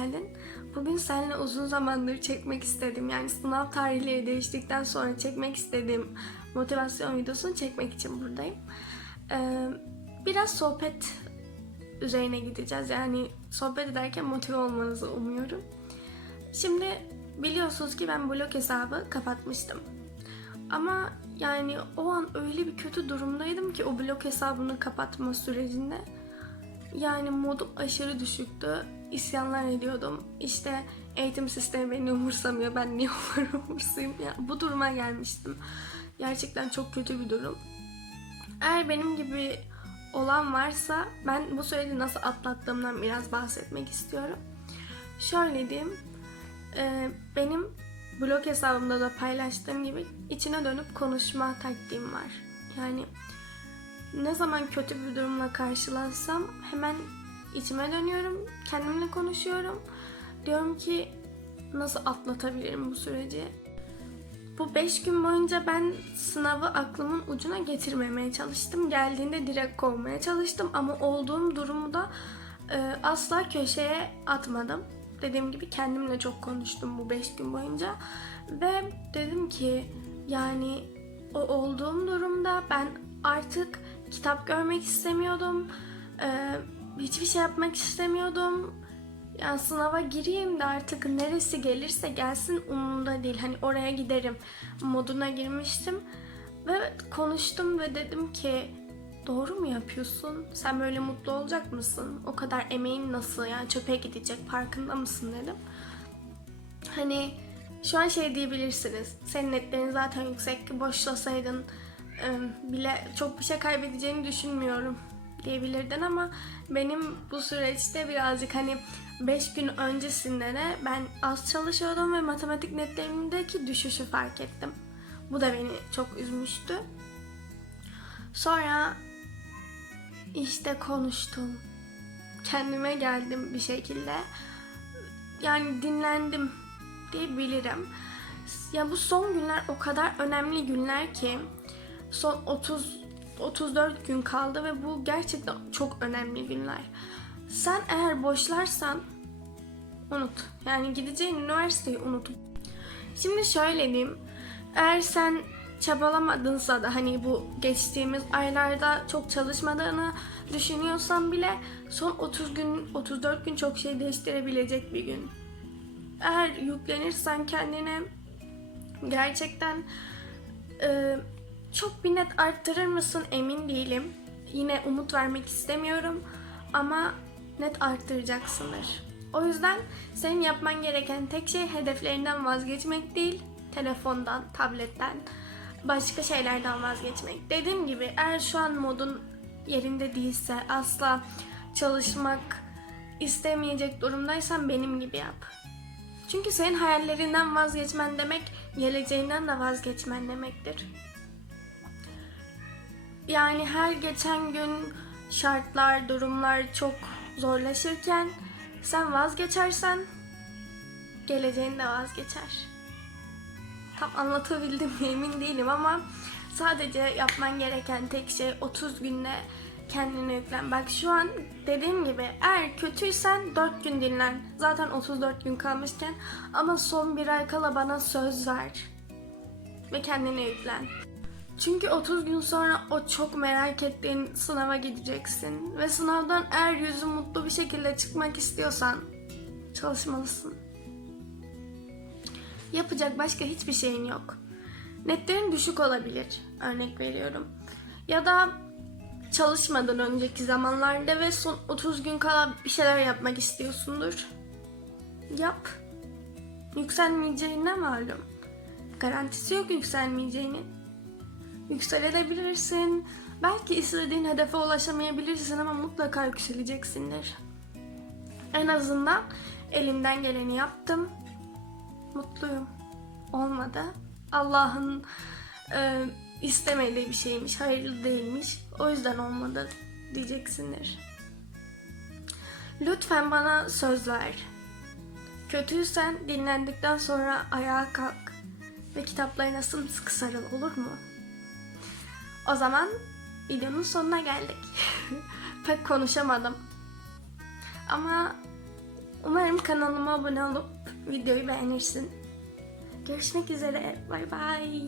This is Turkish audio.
geldin. Bugün seninle uzun zamandır çekmek istedim. Yani sınav tarihleri değiştikten sonra çekmek istediğim motivasyon videosunu çekmek için buradayım. Ee, biraz sohbet üzerine gideceğiz. Yani sohbet ederken motive olmanızı umuyorum. Şimdi biliyorsunuz ki ben blog hesabı kapatmıştım. Ama yani o an öyle bir kötü durumdaydım ki o blog hesabını kapatma sürecinde. Yani modum aşırı düşüktü. İsyanlar ediyordum. İşte eğitim sistemi beni umursamıyor. Ben niye onları umursayayım? Ya, bu duruma gelmiştim. Gerçekten çok kötü bir durum. Eğer benim gibi olan varsa ben bu süreci nasıl atlattığımdan biraz bahsetmek istiyorum. Şöyle diyeyim. e, benim blog hesabımda da paylaştığım gibi içine dönüp konuşma taktiğim var. Yani ne zaman kötü bir durumla karşılaşsam hemen içime dönüyorum, kendimle konuşuyorum. Diyorum ki nasıl atlatabilirim bu süreci? Bu 5 gün boyunca ben sınavı aklımın ucuna getirmemeye çalıştım. Geldiğinde direkt kovmaya çalıştım ama olduğum durumu da e, asla köşeye atmadım. Dediğim gibi kendimle çok konuştum bu 5 gün boyunca. Ve dedim ki yani o olduğum durumda ben artık kitap görmek istemiyordum. Ee, hiçbir şey yapmak istemiyordum. Yani sınava gireyim de artık neresi gelirse gelsin umurumda değil. Hani oraya giderim moduna girmiştim. Ve konuştum ve dedim ki doğru mu yapıyorsun? Sen böyle mutlu olacak mısın? O kadar emeğin nasıl yani çöpe gidecek farkında mısın dedim. Hani şu an şey diyebilirsiniz. Senin netlerin zaten yüksek. Boşlasaydın bile çok bir şey kaybedeceğini düşünmüyorum diyebilirdin ama benim bu süreçte birazcık hani 5 gün öncesinde de ben az çalışıyordum ve matematik netlerimdeki düşüşü fark ettim. Bu da beni çok üzmüştü. Sonra işte konuştum. Kendime geldim bir şekilde. Yani dinlendim diyebilirim. Ya bu son günler o kadar önemli günler ki son 30 34 gün kaldı ve bu gerçekten çok önemli günler. Sen eğer boşlarsan unut. Yani gideceğin üniversiteyi unut. Şimdi şöyle diyeyim. Eğer sen çabalamadınsa da hani bu geçtiğimiz aylarda çok çalışmadığını düşünüyorsan bile son 30 gün 34 gün çok şey değiştirebilecek bir gün. Eğer yüklenirsen kendine gerçekten e, çok bir net arttırır mısın emin değilim. Yine umut vermek istemiyorum ama net arttıracaksındır. O yüzden senin yapman gereken tek şey hedeflerinden vazgeçmek değil, telefondan, tabletten, başka şeylerden vazgeçmek. Dediğim gibi eğer şu an modun yerinde değilse, asla çalışmak istemeyecek durumdaysan benim gibi yap. Çünkü senin hayallerinden vazgeçmen demek, geleceğinden de vazgeçmen demektir. Yani her geçen gün şartlar, durumlar çok zorlaşırken sen vazgeçersen geleceğin de vazgeçer. Tam anlatabildim mi emin değilim ama sadece yapman gereken tek şey 30 günde kendine yüklen. Bak şu an dediğim gibi eğer kötüysen 4 gün dinlen. Zaten 34 gün kalmışken ama son bir ay kala bana söz ver. Ve kendine yüklen. Çünkü 30 gün sonra o çok merak ettiğin sınava gideceksin. Ve sınavdan eğer yüzü mutlu bir şekilde çıkmak istiyorsan çalışmalısın. Yapacak başka hiçbir şeyin yok. Netlerin düşük olabilir. Örnek veriyorum. Ya da çalışmadan önceki zamanlarda ve son 30 gün kala bir şeyler yapmak istiyorsundur. Yap. Yükselmeyeceğine malum. Garantisi yok yükselmeyeceğinin. Yükselebilirsin. Belki istediğin hedefe ulaşamayabilirsin ama mutlaka yükseleceksindir. En azından elimden geleni yaptım. Mutluyum. Olmadı. Allah'ın e, istemediği bir şeymiş, hayırlı değilmiş. O yüzden olmadı diyeceksindir. Lütfen bana söz ver. Kötüysen dinlendikten sonra ayağa kalk ve kitaplarına sımsıkı sarıl olur mu? O zaman videonun sonuna geldik. Pek konuşamadım. Ama umarım kanalıma abone olup videoyu beğenirsin. Görüşmek üzere. Bay bay.